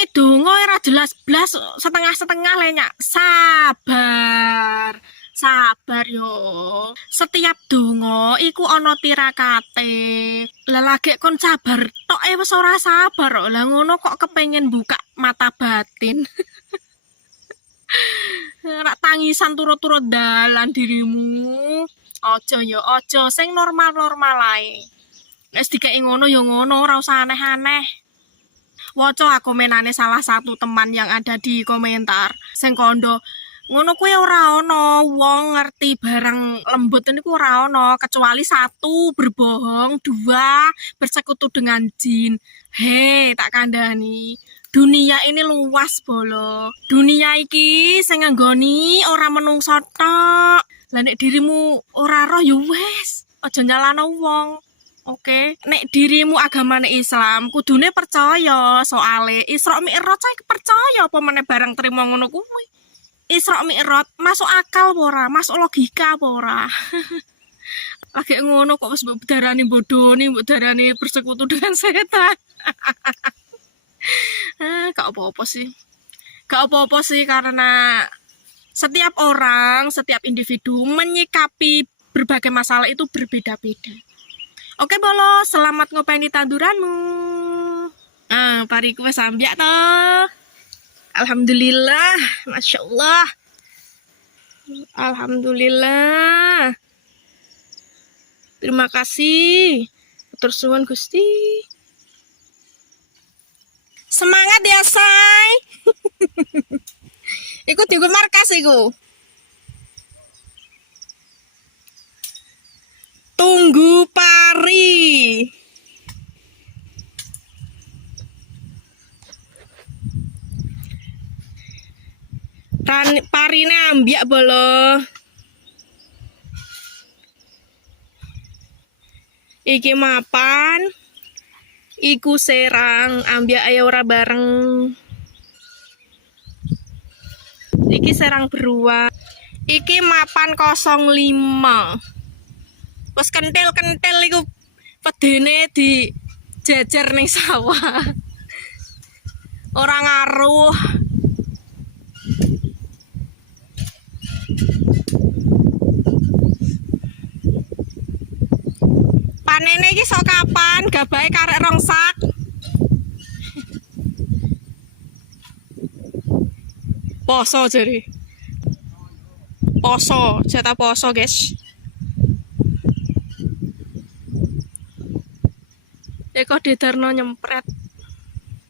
Nek donga ora jelas blas setengah-setengah le nyak. Sabar. Sabar yo. Setiap donga iku ana tirakate. Lah lagi kon sabar tok wis ora sabar kok. Lah ngono kok kepengin buka mata batin. Rak tangisan turut-turut dalan dirimu. Aja ya, aja sing normal-normal ae. Nek dikeki ngono ya ngono, ora usah aneh-aneh. Waca komenane salah satu teman yang ada di komentar. Sing kondo, ngono kuwi ora ana wong ngerti barang lembut niku ora ana kecuali satu berbohong, dua bersekutu dengan jin. He, tak kandhani. Dunia ini luas bolo. Dunia iki sing nganggoni ora menungso tok. Lah nek dirimu ora roh ya wis, aja nyalano wong. Oke, nek dirimu agamane Islam, kudune percaya soale Isra Mi'raj ae percaya apa meneh barang trimo ngono kuwi. Isra Mi'raj masuk akal apa ora? Masuk logika apa ora? Lagi ngono kok wis mbok darani bodoni, mbok darani bersekutu dengan setan. Gak apa-apa sih. Gak apa-apa sih karena setiap orang, setiap individu menyikapi berbagai masalah itu berbeda-beda. Oke bolo, selamat ngopeni tanduranmu. Pariku wis ambiak toh. Alhamdulillah, Masya Allah. Alhamdulillah. Terima kasih. Matur suwun Gusti. Semangat ya, say. Iku dienggo markas iku. Tunggu pari. Parine ambiak bolo. Iki mapan. Iku serang ambiak ayo ora bareng. Iki serang beruang. Iki mapan 05. Wes kentil-kentil iku pedene di jajar ning sawah. Ora ngaruh. Panene iki sok kapan? Gabahe karek rong sak. Poso jare. Poso, jatah poso, guys. Eko didarno nyempret.